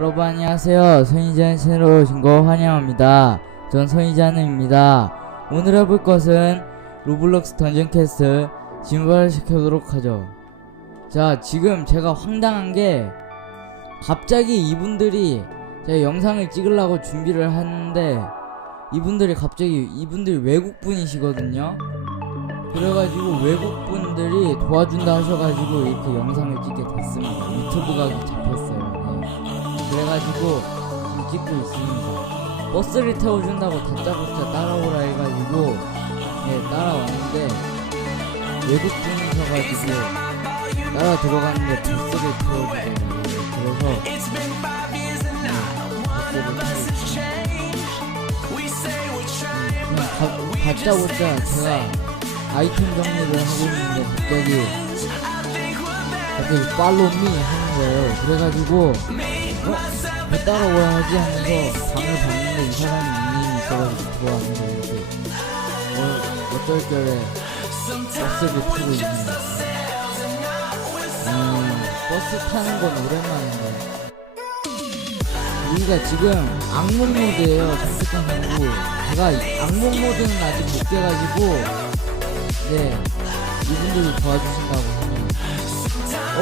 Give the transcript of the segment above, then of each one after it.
여러분 안녕하세요. 손이자는 채널로 오신 거 환영합니다. 전 손이자는입니다. 오늘 해볼 것은 로블록스 던전 캐스트 진화를 시켜보도록 하죠. 자, 지금 제가 황당한 게 갑자기 이분들이 제가 영상을 찍으려고 준비를 하는데 이분들이 갑자기 이분들이 외국 분이시거든요. 그래가지고 외국 분들이 도와준다 하셔가지고 이렇게 영상을 찍게 됐습니다. 유튜브 각이 잡혔어요. 네. 그래가지고 지금 찍고 있습니다. 버스를 태워준다고 다짜고짜 따라오라 해가지고 네 따라왔는데 외국 분이셔가지고 따라 들어갔는데 버스를 태워주세요. 그래서 네, 버스를 태워주세요. 그냥 가, 다짜고짜 제가 아이템 정리를 하고 있는데 갑자기 갑자기 팔로미 하는 거예요. 그래가지고 어? 왜 따라와야지 하면서 방을 봤는데 이 사람이 이미 있어가지고 들어왔는데 이렇게 어, 어쩔결에 버스를 타고 있는 거예요. 음, 버스 타는 건 오랜만인데 우리가 지금 악몽 모드예요 선택한 상구 제가 이 악몽 모드는 아직 못 깨가지고 네 이분들이 도와주신다고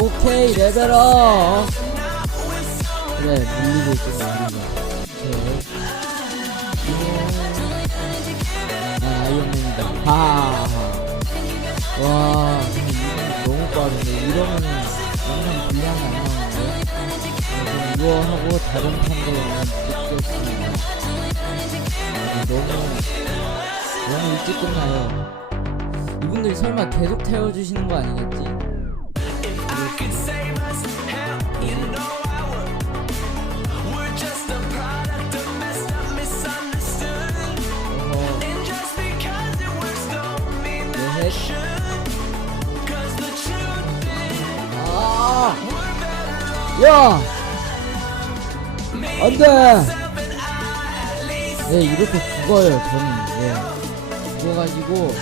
오케이 레벨업. 그래 물리고 물리고 오케이. 난 아이언맨이다. 하하하 와 이분 너무 빠른데 이러면은 영상 분량이 안 나오는데? 네, 그럼 이거 하고 다른 판도 찍겠습니다. 아, 너무 너무 일찍 끝나요. 이분들이 설마 계속 태워주시는 거 아니겠지? 아! 야! 안 돼! 네, 이렇게 죽어요, 저는. 예. 죽어가지고,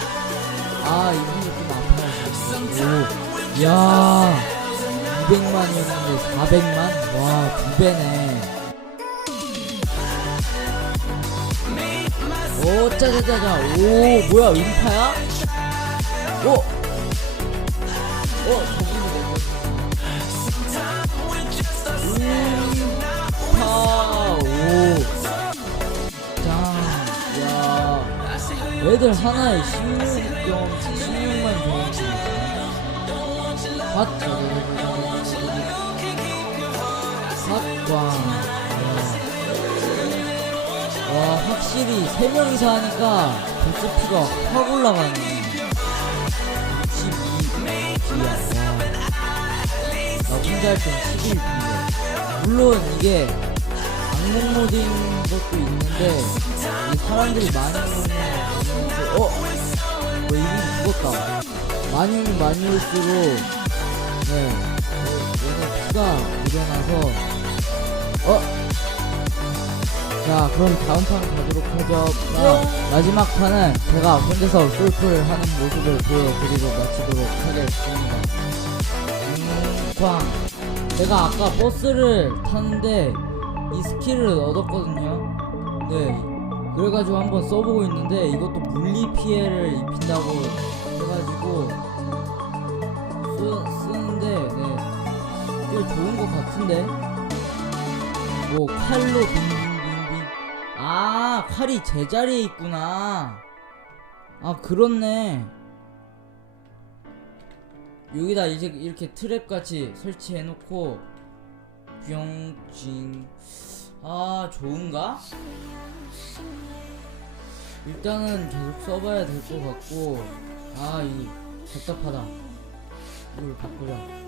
아, 이분이 좀 아파요. 오, 야 200만이었는데 400만? 와, 두 배네. 오, 짜자자자. 오, 뭐야, 음파야? 오! 어, 저분이 음파, 오. 짱, 야. 애들 하나에 16경, 16만 경험치. 핫, 핫 광. 와, 확실히 3명이서 하니까 보스피가 확 올라가네. 62. 야, 나 혼자 할땐 11인데. 물론 이게 악몽 모드인 것도 있는데 이 사람들이 많이 오면 어? 뭐 이분 죽었다 많이 오면 많이 올수록 네 어, 얘네 피가 일어나서 어? 자 그럼 다음 판 가도록 하죠 자, 마지막 판은 제가 혼자서 솔플을 하는 모습을 보여드리고 마치도록 하겠습니다 음, 광 제가 아까 버스를 탔는데 이 스킬을 얻었거든요. 네. 그래가지고 한번 써보고 있는데 이것도 물리 피해를 입힌다고 해가지고 쓰, 쓰는데 네. 꽤 좋은 것 같은데. 뭐 칼로 빙빙빙빙. 아 칼이 제자리에 있구나. 아 그렇네. 여기다 이제 이렇게 트랩 같이 설치해 놓고 병징 아 좋은가? 일단은 계속 써봐야 될 것 같고 아이 답답하다 이걸 바꾸자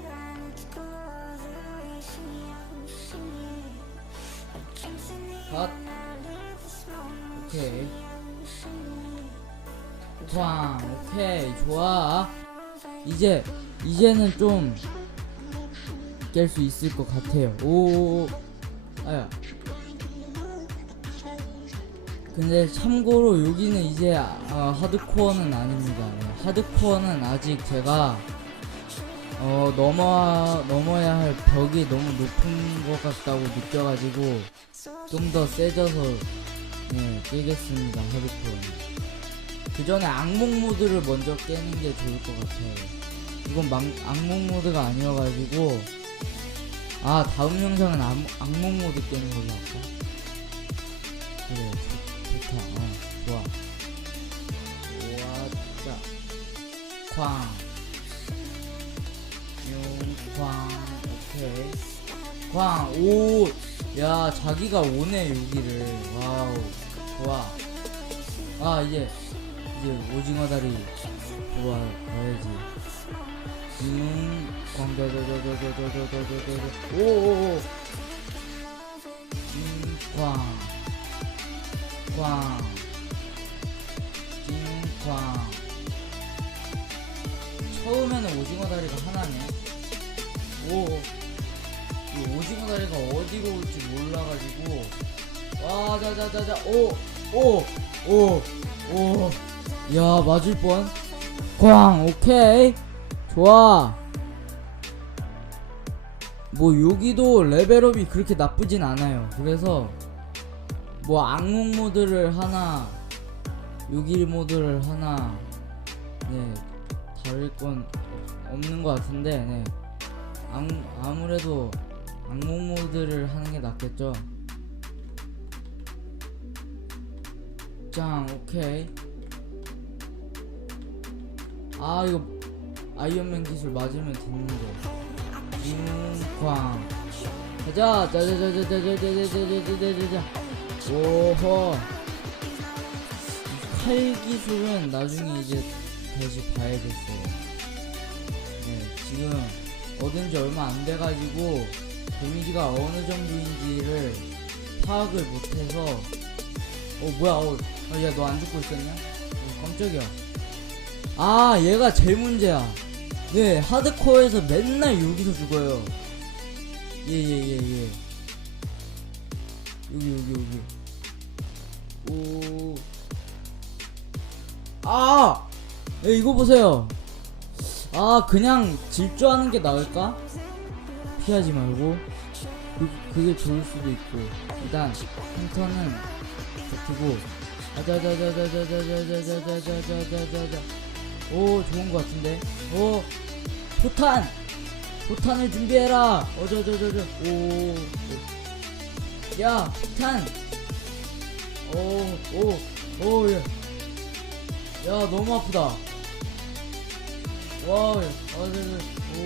오케이 꽝 오케이 좋아 이제 이제는 좀 깰 수 있을 것 같아요. 오, 아야. 근데 참고로 여기는 이제 아, 하드코어는 아닙니다. 네, 하드코어는 아직 제가 어 넘어 넘어야 할 벽이 너무 높은 것 같다고 느껴가지고 좀 더 세져서 네 깨겠습니다 하드코어. 그 전에 악몽 모드를 먼저 깨는 게 좋을 것 같아요. 이건 망, 악몽 모드가 아니어가지고 아 다음 영상은 악, 악몽 모드 깨는 걸로 할까? 그래 좋, 좋다. 어 좋아. 와짜 쾅. 용광 오케이 광오 야 자기가 오네 여기를. 와우 좋아. 아 이제 이제 오징어 다리 좋아 가야지. 음 광저저저저저저저저저 오오오. 음광광 징광 처음에는 오징어 다리가 하나네. 오, 이 오징어 다리가 어디로 올지 몰라가지고. 와, 자자자자, 오, 오, 오, 오. 야, 맞을 뻔. 광, 오케이. 좋아. 뭐, 여기도 레벨업이 그렇게 나쁘진 않아요. 그래서, 뭐, 악몽 모드를 하나, 6일 모드를 하나, 네, 다를 건 없- 없는 것 같은데 네. 아무, 아무래도 악몽 모드를 하는 게 낫겠죠 짱 오케이 아 이거 아이언맨 기술 맞으면 됐는데 징광 가자 자자자자자자자자자자자자 오호 칼 기술은 나중에 이제 다시 봐야겠어요. 네, 지금 얻은 지 얼마 안 돼가지고 데미지가 어느 정도인지를 파악을 못해서 어 뭐야 어, 야 너 안 죽고 있었냐? 어, 깜짝이야. 아 얘가 제일 문제야. 네 하드코어에서 맨날 여기서 죽어요. 예예예 예, 여기 여기 여기. 오. 아! 야, 이거 보세요. 아, 그냥 질주하는 게 나을까? 피하지 말고. 그, 그게 좋을 수도 있고. 일단, 한 턴은 버티고. 아자자자자자자자자자자자자자자자. 오, 좋은 것 같은데. 오, 포탄! 포탄을 준비해라! 어저저저저. 오, 오. 야, 포탄! 오, 오, 오, 야. 야 너무 아프다 와 아, 네, 네. 오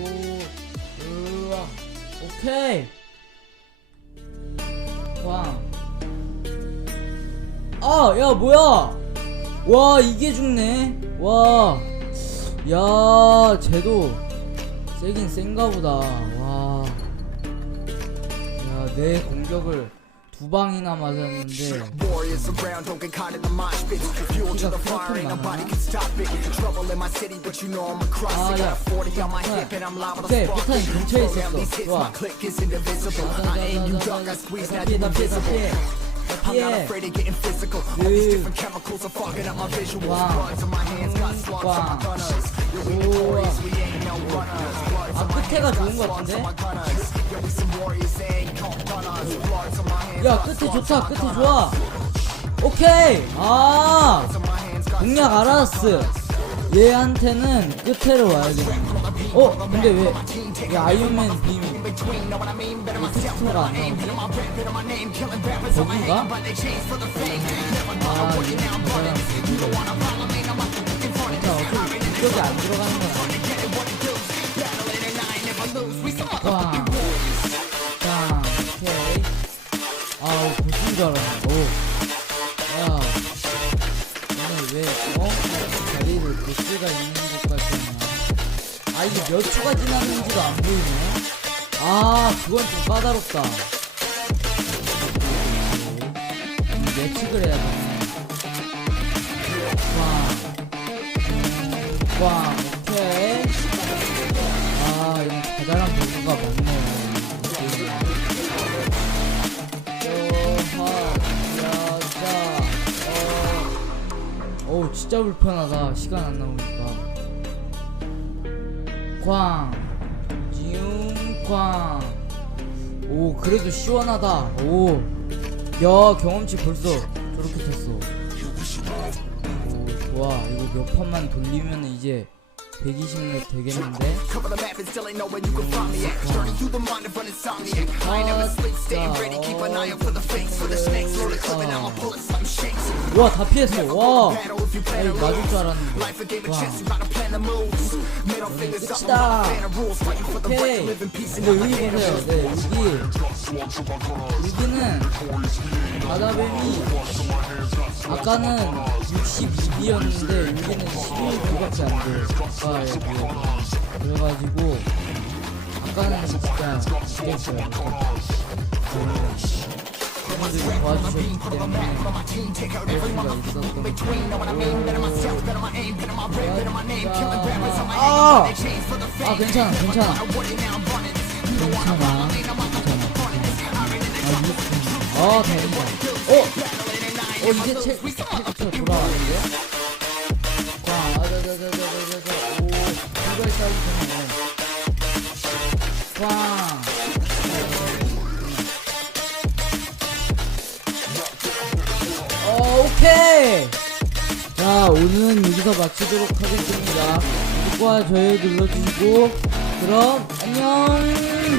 으아 오케이. 왕아야 뭐야? 와 이게 죽네. 와야 쟤도 세긴 센가 보다. 와야내 공격을 두 방이나 맞았는데 Warriors around, don't get caught in the mosh pit. Fuel to the fire, ain't nobody can stop it. Trouble in my city, but you know I'm across 아, it. 야. Got a 40 on my hip, and I'm liable to 오케이, spark 포탄이 it. 근처에 Program 있었어. these hits, 좋아. my click is indivisible. I aim, you duck, I squeeze, now 피해 you 나 피해 나 invisible. 피해 나 I'm not 피해 afraid of getting physical. All these 그- different chemicals are fogging up my visuals. Wow. Bloods in my hands, got slugs on my Wow. gunners. Yeah, we 우와. notorious, we ain't no runners. Bloods 아 on my 끝에가 hands, 좋은 got 것 slugs 같은데? on my gunners. Yeah, we some warriors, they ain't 야 끝이 좋다 끝이 좋아. 오케이. 아. 공략 알았어. 얘한테는 끝에로 와야겠네 어 근데 왜, 왜 아이언맨 빔 투스토가 안 나오냐 거긴가? 아 진짜. 어차피 이쪽이 안 들어가는 거야. 와. 보스가 있는 곳까지 했냐 아 이게 몇 초가 지났는지도 안 보이네. 아 그건 좀 까다롭다. 음, 예측을 해야 되네. 꽝, 꽝, 진짜 불편하다. 시간 안 나오니까. 꽝, 융광 오 그래도 시원하다. 오야 경험치 벌써 저렇게 됐어. 오 좋아. 이거 몇 판만 돌리면 이제 120렙 되겠는데. 와 다 피했어 와 아니 맞을. 줄 알았는데 와 끝이다. 오케이. 근데 여기 보세요 네 여기 여기는 바다뱀이 아까는 62였는데 여기는 11개밖에 안 돼요 아까 여기 그래가지고 아까는 진짜 죽겠어요 팬분들이 도와주셨기 때문에 수가 있었던 아! 아 괜찮아 괜찮아 괜찮아 괜찮아 아 다행이다 어? 어 이제 체, 체크처 돌아왔는데? 자 아자자자자자자 오 이걸 싸우기 전에 꽝. 어, 오케이. 자 오늘은 여기서 마치도록 하겠습니다. 구독과 좋아요 눌러주시고 그럼 안녕